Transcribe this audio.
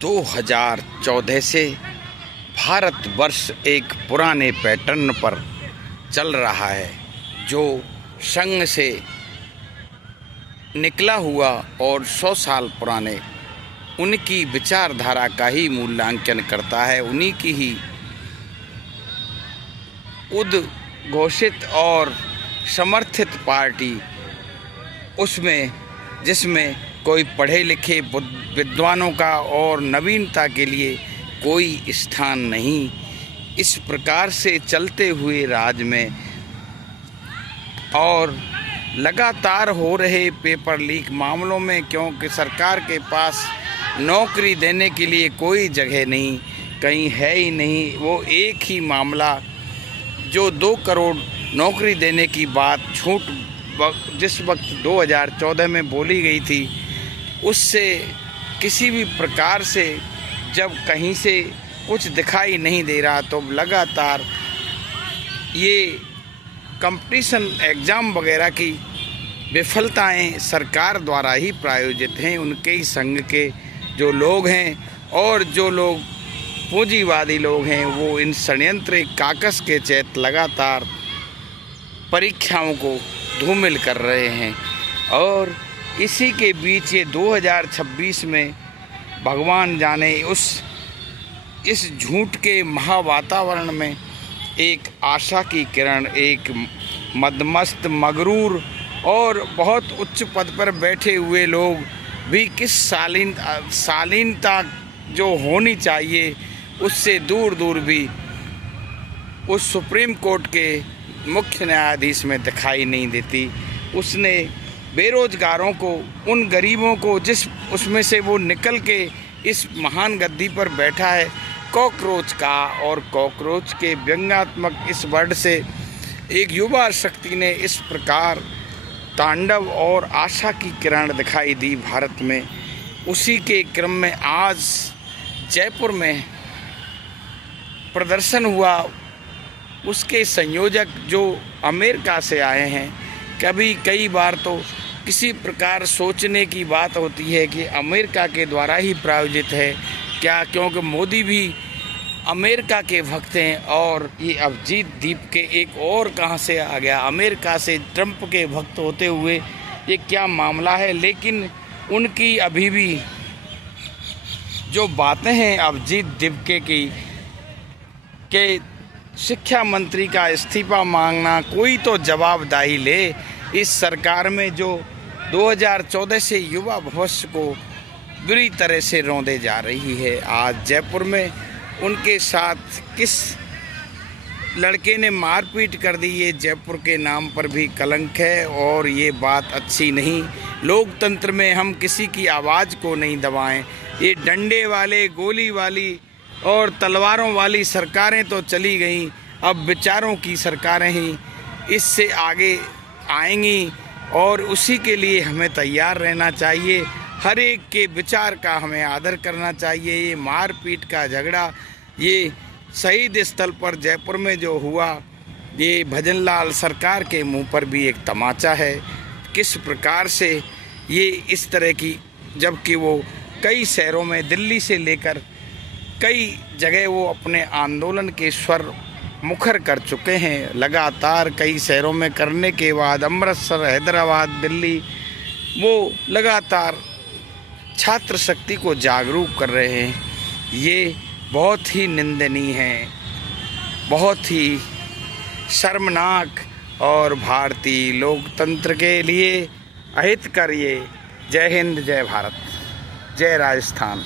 2014 से भारतवर्ष एक पुराने पैटर्न पर चल रहा है, जो संघ से निकला हुआ और 100 साल पुराने उनकी विचारधारा का ही मूल्यांकन करता है। उन्हीं की ही उद्घोषित और समर्थित पार्टी उसमें, जिसमें कोई पढ़े लिखे विद्वानों का और नवीनता के लिए कोई स्थान नहीं। इस प्रकार से चलते हुए राज्य में और लगातार हो रहे पेपर लीक मामलों में, क्योंकि सरकार के पास नौकरी देने के लिए कोई जगह नहीं, कहीं है ही नहीं। वो एक ही मामला जो 2 करोड़ नौकरी देने की बात जिस वक्त 2014 में बोली गई थी, उससे किसी भी प्रकार से जब कहीं से कुछ दिखाई नहीं दे रहा, तो लगातार ये कंपटीशन एग्ज़ाम वगैरह की विफलताएं सरकार द्वारा ही प्रायोजित हैं। उनके ही संघ के जो लोग हैं और जो लोग पूंजीवादी लोग हैं, वो इन षड्यंत्र काकस के चैत लगातार परीक्षाओं को धूमिल कर रहे हैं। और इसी के बीच ये 2026 में भगवान जाने इस झूठ के महावातावरण में एक आशा की किरण, एक मदमस्त मगरूर और बहुत उच्च पद पर बैठे हुए लोग भी किस शालीनता जो होनी चाहिए उससे दूर दूर भी उस सुप्रीम कोर्ट के मुख्य न्यायाधीश में दिखाई नहीं देती। उसने बेरोजगारों को, उन गरीबों को जिस उसमें से वो निकल के इस महान गद्दी पर बैठा है, कॉकरोच का, और कॉकरोच के व्यंग्यात्मक इस वर्ड से एक युवा शक्ति ने इस प्रकार तांडव और आशा की किरण दिखाई दी भारत में। उसी के क्रम में आज जयपुर में प्रदर्शन हुआ। उसके संयोजक जो अमेरिका से आए हैं, कई बार तो किसी प्रकार सोचने की बात होती है कि अमेरिका के द्वारा ही प्रायोजित है क्या, क्योंकि मोदी भी अमेरिका के भक्त हैं। और ये अभिजीत दीप के एक और कहां से आ गया, अमेरिका से ट्रंप के भक्त होते हुए ये क्या मामला है। लेकिन उनकी अभी भी जो बातें हैं अभिजीत दीपके की के शिक्षा मंत्री का इस्तीफा मांगना, कोई तो जवाबदेही ले। इस सरकार में जो 2014 से युवा भविष्य को बुरी तरह से रौंदे जा रही है। आज जयपुर में उनके साथ किस लड़के ने मारपीट कर दी, ये जयपुर के नाम पर भी कलंक है और ये बात अच्छी नहीं। लोकतंत्र में हम किसी की आवाज़ को नहीं दबाएं। ये डंडे वाले, गोली वाली और तलवारों वाली सरकारें तो चली गईं, अब विचारों की सरकारें ही इससे आगे आएंगी और उसी के लिए हमें तैयार रहना चाहिए। हर एक के विचार का हमें आदर करना चाहिए। ये मारपीट का झगड़ा, ये शहीद स्थल पर जयपुर में जो हुआ, ये भजनलाल सरकार के मुंह पर भी एक तमाचा है। किस प्रकार से ये इस तरह की, जबकि वो कई शहरों में, दिल्ली से लेकर कई जगह वो अपने आंदोलन के स्वर मुखर कर चुके हैं। लगातार कई शहरों में करने के बाद अमृतसर, हैदराबाद, दिल्ली, वो लगातार छात्र शक्ति को जागरूक कर रहे हैं। ये बहुत ही निंदनीय है, बहुत ही शर्मनाक और भारतीय लोकतंत्र के लिए अहितकर। ये जय हिंद, जय भारत, जय राजस्थान।